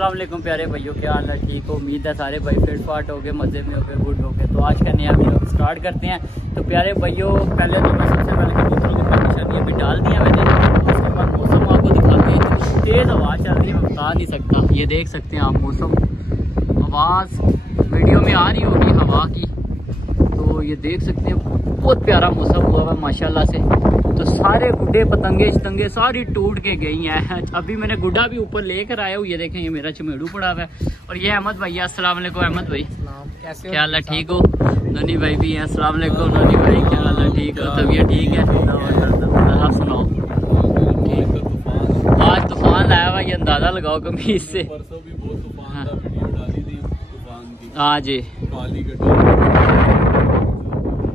अस्सलाम वालेकुम प्यारे भाइयों, क्या हाल है? ठीक हो? उम्मीद है सारे भाई फिट फाट हो गए, मज़े में हो गए, गुड हो गए। तो आज का नया वीडियो स्टार्ट करते हैं। तो प्यारे भाइयों, पहले तो मैं सबसे पहले कबूतरों की निशानी अभी डाल दिया मैंने। उसके बाद मौसम आपको दिखाते हैं। तो तेज़ हवा चल रही है, मैं बता नहीं सकता। ये देख सकते हैं आप मौसम, आवाज़ वीडियो में आ रही होगी हवा की। तो ये देख सकते हैं बहुत प्यारा मौसम हुआ है माशाल्लाह से। तो सारे गुड्डे पतंगे शतंगे सारी टूट के गई हैं। अभी मैंने गुड्डा भी ऊपर लेकर आया हूँ। ये देखें, ये मेरा चमेड़ू पड़ा हुआ है। और ये अहमद भैया, अस्सलाम वालेकुम अहमद भाई, कैसे हो? क्या हाल है? ठीक हो? ननी भाई भी हैं, अस्सलाम वालेकुम ननी भाई, क्या हाल है? ठीक हो? तबीयत ठीक है? आप सुनाओ। ठीक, आज तूफान आया हुआ, ये अंदाजा लगाओ कमीज से। परसों भी बहुत तूफान था, वीडियो डाली थी तूफान की। हाँ जी, काली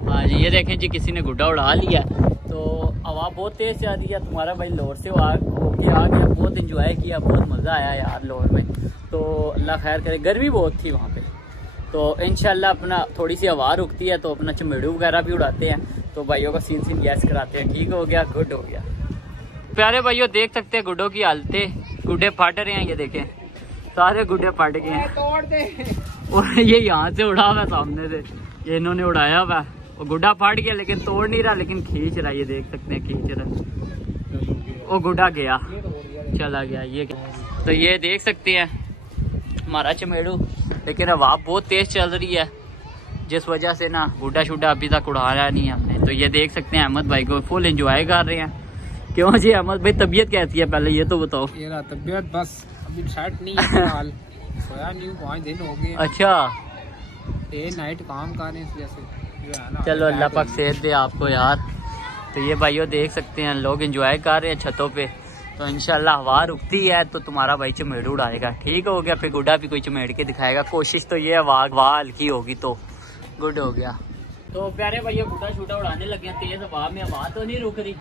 हाँ जी, ये देखें जी, किसी ने गुड्डा उड़ा लिया। तो हवा बहुत तेज़ चल रही है। तुम्हारा भाई लाहौर से होके आ गया, बहुत इंजॉय किया, बहुत मज़ा आया यार लाहौर में। तो अल्लाह खैर करे, गर्मी बहुत थी वहाँ पे। तो इंशाल्लाह अपना थोड़ी सी हवा रुकती है तो अपना चमेड़ू वगैरह भी उड़ाते हैं। तो भाइयों का सीन गैस कराते हैं। ठीक हो गया, गुड हो गया। प्यारे भाइयों देख सकते हैं गुड्डों की हालतें, गुड्डे फट रहे हैं। ये देखें सारे गुड्डे फट गए हैं। तोड़ दे। और ये यहाँ से उड़ा हुआ है सामने से, ये इन्होंने उड़ाया हुआ है। वो गुड्डा फट गया लेकिन तोड़ नहीं रहा, लेकिन खींच रहा है। ये देख सकते हैं खींच रहा है। वो गुड्डा गया, चला गया। ये तो ये देख सकते हैं हमारा चमेड़ू, लेकिन हवा बहुत तेज चल रही है जिस वजह से ना गुड्डा शुड्डा अभी तक उड़ाया नहीं हमने। तो ये देख सकते हैं अहमद भाई को फुल एंजॉय कर रहे हैं। क्यों जी अहमद भाई, तबीयत कैसी है पहले ये तो बताओ। ये रहा तबीयत, बस अभी सेट नहीं है फिलहाल। सोया नहीं हूँ, 5 दिन हो गए। अच्छा, डे नाइट काम कर रहे हैं इस वजह से। चलो अल्लाह पाक सेहत दे आपको यार। तो ये भाइयों देख सकते हैं लोग एंजॉय कर रहे हैं छतों पे। तो इंशाल्लाह हवा रुकती है तो तुम्हारा भाई चमेड़ उड़ाएगा। ठीक हो गया, फिर गुड्डा भी कोई चमेड़ के दिखाएगा। कोशिश तो ये हवा हल्की होगी तो गुड हो गया। तो प्यारे भैया गुड्डा शूडा उड़ाने लगे हैं तेज हवा में। हवा तो नहीं रुक रही,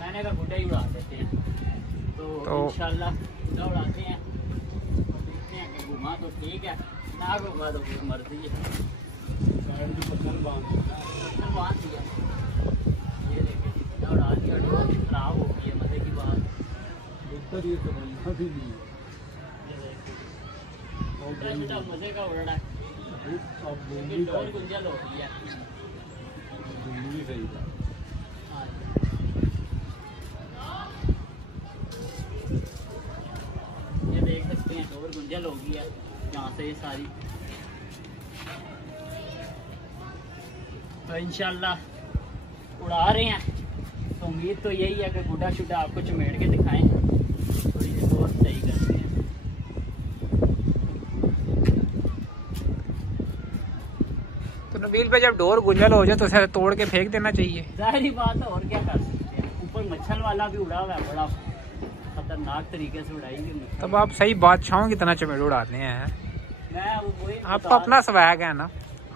मैंने कहा गुड्डा ही उड़ा देते हैं। तो इंशाल्लाह गुड्डा उड़ाते हैं। घुमा तो ठीक है, ना घुमा तो फिर मर्जी है। बांध दिया, ये देखिए उड़ा दिया, खराब हो गई है मजे की बात। ये मजे का उड़ा है, डोर गुंजल हो गई है। ये देख सकते हैं डोर गुंजल हो गई है यहाँ से ये सारी। तो इंशाल्लाह उड़ा रहे हैं। तो उम्मीद तो यही है कि गुड्डा शुड्डा आपको चमेड़ के दिखाएं, थोड़ी सी और सही करते हैं। तो नबील पे जब डोर गुंजल हो जाए तो उसे तोड़ के फेंक देना चाहिए। जाहिर बात है, और क्या कर सकते हैं। ऊपर मच्छर वाला भी उड़ा हुआ है, बड़ा खतरनाक तरीके से उड़ाएंगे। तब आप सही बादशाहों की तरह चमेड़ उड़ाते हैं। मैं वही आपका अपना स्वैग है ना,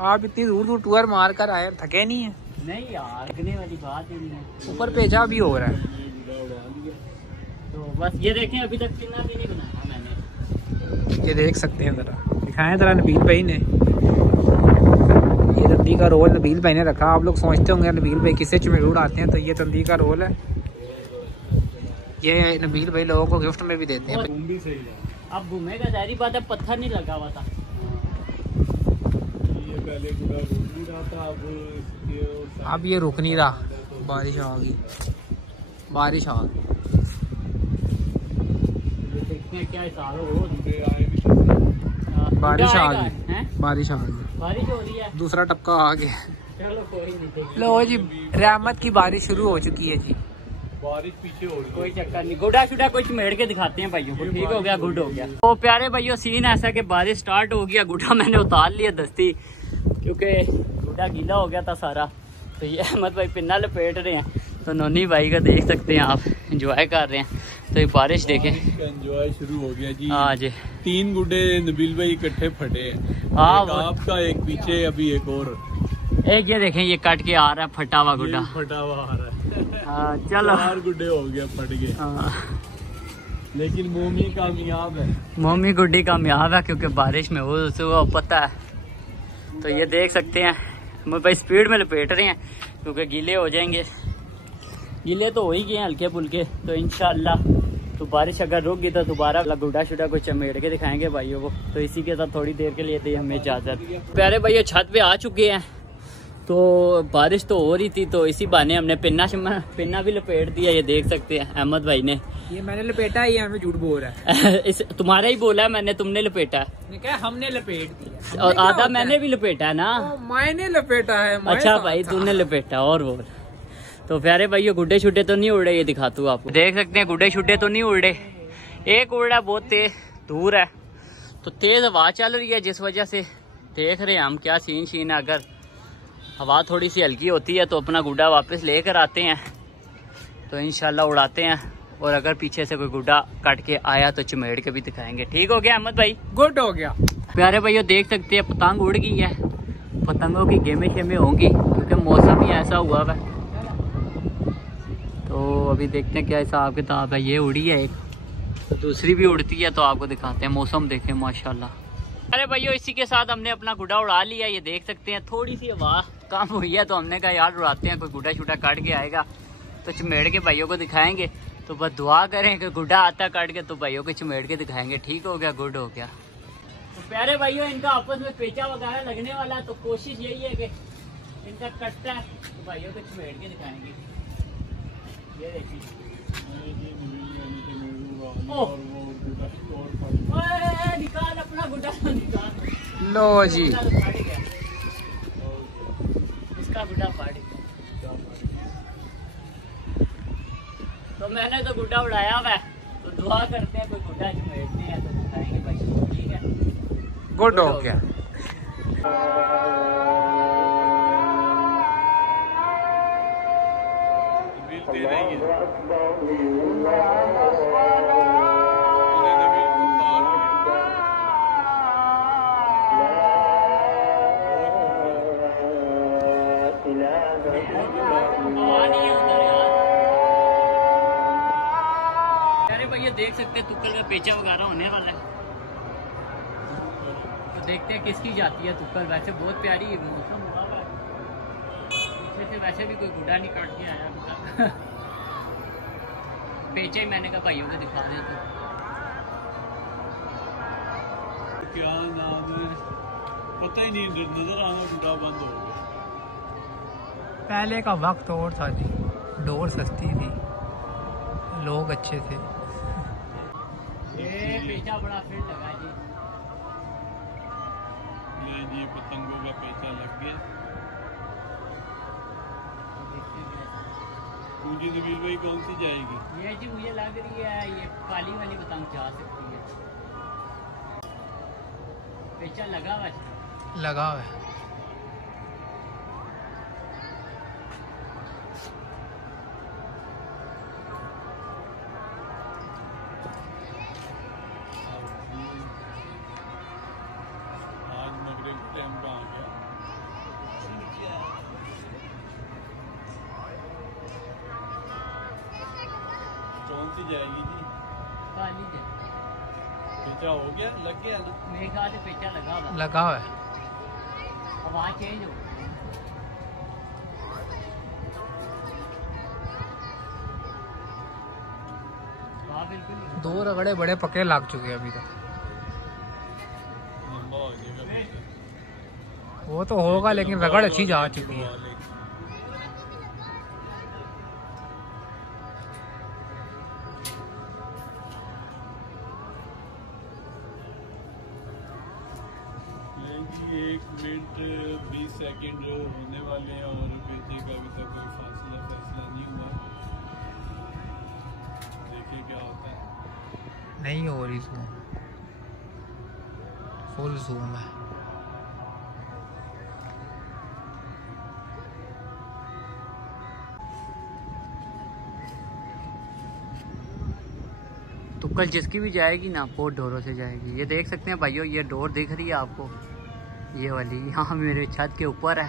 आप इतनी दूर दूर टूर मार कर आए, थके नहीं है? नहीं यार, अगने वाली बात ही नहीं है। ऊपर पेजा भी हो रहा है। तो बस ये देखें, अभी तक कितना भी नहीं बनाया मैंने। ये देख सकते हैं, जरा दिखाएं जरा नबील भाई ने। ये तंदी का रोल नबील भाई ने रखा। आप लोग सोचते होंगे नबील भाई किससे चमेड़ उड़ाते हैं, तो ये तंदी का रोल है। ये नबील भाई लोगों को गिफ्ट में भी देते हैं। अब घूमेगा, जाहिर बात है, पत्थर नहीं लगा हुआ था। पहले गुड्डा रुक नहीं रहा था, अब ये रुक नहीं रहा। बारिश आ गई, बारिश आ गई। देखते हैं क्या हिसाब है। वो बारिश आ आएगा, गई, हैं? बारिश आ गई, बारिश हो रही है। दूसरा टपका आ गया। चलो कोई नहीं, लो जी, रहमत की बारिश शुरू हो चुकी है जी। बारिश पीछे हो रही कोई चक्कर नहीं। गुड्डा शुडा कुछ मेड़ के दिखाते हैं भाइयों को। ठीक हो गया, गुड हो गया। तो प्यारे भाइयों सीन ऐसा कि बारिश स्टार्ट हो गया। गुड्डा मैंने उतार लिया दस्ती, क्योंकि गुड्डा गीला हो गया था सारा। तो ये अहमद भाई पिन्ना लपेट रहे हैं। तो नोनी भाई का देख सकते हैं आप, एंजॉय कर रहे हैं। तो ये बारिश देखें, एंजॉय शुरू हो गया जी। हाँ जी, 3 गुड्डे नबील भाई इकट्ठे फटे हैं। हाँ, एक आपका, एक पीछे, अभी एक और। एक ये देखें, ये कट के आ रहा है फटा हुआ गुड्डा। फटा हुआ आ रहा है। चलो 4 गुड्डे हो गया फट गए। लेकिन मोमी कामयाब है। मोमी गुड्डी कामयाब है, क्योंकि बारिश में वो पता है। तो ये देख सकते हैं हम भाई स्पीड में लपेट रहे हैं, क्योंकि गीले हो जाएंगे। गीले तो हो ही गए हैं हल्के फुल्के। तो इंशाल्लाह तो बारिश अगर रुक गई तो दोबारा गुड्डा शुडा को चमेड़ के दिखाएंगे भाइयों को। तो इसी के साथ थोड़ी देर के लिए दी हमें इजाज़त। प्यारे भाइयों छत पे आ चुके हैं, तो बारिश तो हो रही थी, तो इसी बहाने हमने पिन्ना भी लपेट दिया। ये देख सकते हैं अहमद भाई ने। ये मैंने लपेटा है, ये हमें झूठ बोल रहा है। इस तुम्हारा ही बोला है मैंने, तुमने लपेटा है। क्या हमने लपेट दिया, और आधा मैंने भी लपेटा है ना। मैंने लपेटा है। अच्छा भाई तूने लपेटा, और बोल। तो प्यारे भाइयों गुड्डे शुड्डे तो नहीं उड़ रहे, ये दिखाता हूँ आपको। देख सकते हैं गुड्डे शुड्डे तो नहीं उड़ रहे, एक उड़ रहा है बहुत तेज दूर है। तो तेज हवा चल रही है जिस वजह से देख रहे हैं हम क्या सीन है। अगर हवा थोड़ी सी हल्की होती है तो अपना गुड्डा वापस लेकर आते हैं, तो इंशाल्लाह उड़ाते हैं। और अगर पीछे से कोई गुड्डा कट के आया तो चमेड़ के भी दिखाएंगे। ठीक हो गया अहमद भाई? गुड हो गया। प्यारे भाइयों देख सकते हैं पतंग उड़ गई है। पतंगों की गेमें शेमें होंगी क्योंकि मौसम ही ऐसा हुआ है। तो अभी देखते हैं क्या हिसाब किताब है। ये उड़ी है एक, तो दूसरी भी उड़ती है, तो आपको दिखाते हैं। मौसम देखें माशाल्लाह। अरे भाइयों इसी के साथ हमने अपना गुड्डा उड़ा लिया। ये देख सकते हैं थोड़ी सी हवा कम हुई है, तो हमने कहा यार उड़ाते हैं, कोई गुड्डा शुड्डा काट के आएगा तो चमेड़ के भाइयों को दिखाएंगे। तो बस दुआ करें कि गुड्डा आता काट के तो भाइयों को चमेड़ के दिखाएंगे। ठीक हो गया, गुड हो गया। तो प्यारे भाइयों इनका आपस में पेचा वगैरह लगने वाला, तो कोशिश यही है कि इनका कटता है तो भाइयों को चमेड़ के दिखाएंगे। ये देखिए निकाल अपना गुड्डा निकाल। लो जी इसका गुड्डा फाड़ गया। तो मैंने तो गुड्डा उड़ाया हुआ है, तो दुआ करते हैं कोई गुड्डा चमेड़ते हैं तो दिखाएंगे भाई। ठीक है, गुड हो गया। भैया देख सकते हैं तुक्कल का पेचा वगैरह होने वाला है, तो देखते हैं किसकी जाती है तुक्कल। वैसे बहुत प्यारी मौसम हुआ है, पीछे से वैसे भी कोई गुड्डा नहीं काट के आया। पेचा ही मैंने कहा भाइयों को दिखा दे। तो क्या नाम है पता ही नहीं, नजर आना गुड्डा बंद हो गया। पहले का वक्त और था जी, डोर सस्ती थी, लोग अच्छे थे। ये पेचा बड़ा फिर लगा जी। ये पतंगों का पेचा लग गया। मुझे नबील भाई कौन सी जाएगी? ये जी मुझे लग रही है ये काली वाली पतंग जा सकती है। पेचा लगा हुआ है, लगा हुआ है। कौन सी जाएगी जी? काली जी पेचा हो गया, लग गया ना? मेरे ख्याल से पेचा लगा हुआ है। हवा चेंज हो बिल्कुल। दो रगड़े बड़े पकड़े लग चुके हैं अभी तक। लंबा हो जाएगा पेचा। वो तो होगा लेकिन रगड़ अच्छी जा चुकी है। एक मिनट 20 सेकंड होने वाले हैं और पेचे का अभी तक कोई फैसला नहीं हुआ। देखिए क्या होता है। नहीं हो रही जूम, फुल जूम है। तुक्कल जिसकी भी जाएगी ना बहुत डोरों से जाएगी। ये देख सकते हैं भाइयों, ये डोर दिख रही है आपको, ये वाली यहाँ मेरे छत के ऊपर है।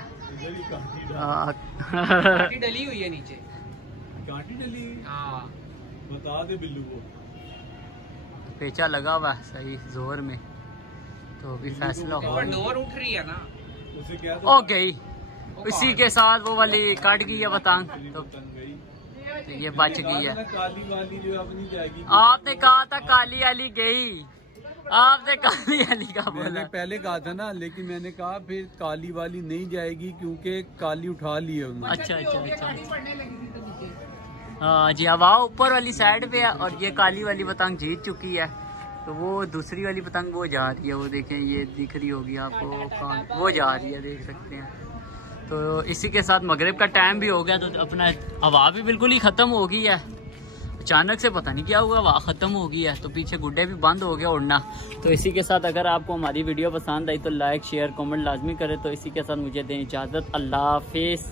कांटी डली हुई है नीचे, कांटी डली। हाँ बता दे बिल्लू को। पेचा लगा हुआ है सही जोर में, तो अभी फैसला हो। डोर उठ रही है ना, उसे क्या ओ गई, इसी के साथ वो वाली कट गई है पतंग। तो तो ये बच गई है। काली वाली जो अब नहीं जाएगी। आपने कहा था काली वाली गई, आपने काली वाली का बोला। मैंने पहले कहा था ना, लेकिन मैंने कहा फिर काली वाली नहीं जाएगी क्योंकि काली उठा ली है उन्होंने। अच्छा। हाँ जी, अब आओ ऊपर वाली साइड पे है और ये काली वाली पतंग जीत चुकी है। तो वो दूसरी वाली पतंग वो जा रही है, वो देखें ये दिख रही होगी आपको, वो जा रही है, देख सकते हैं। तो इसी के साथ मगरिब का टाइम भी हो गया, तो अपना हवा भी बिल्कुल ही ख़त्म हो गई है। अचानक से पता नहीं क्या हुआ, हवा ख़त्म हो गई है, तो पीछे गुड्डे भी बंद हो गया उड़ना। तो इसी के साथ अगर आपको हमारी वीडियो पसंद आई तो लाइक शेयर कमेंट लाजमी करें। तो इसी के साथ मुझे दें इजाज़त, अल्लाह हाफिज़।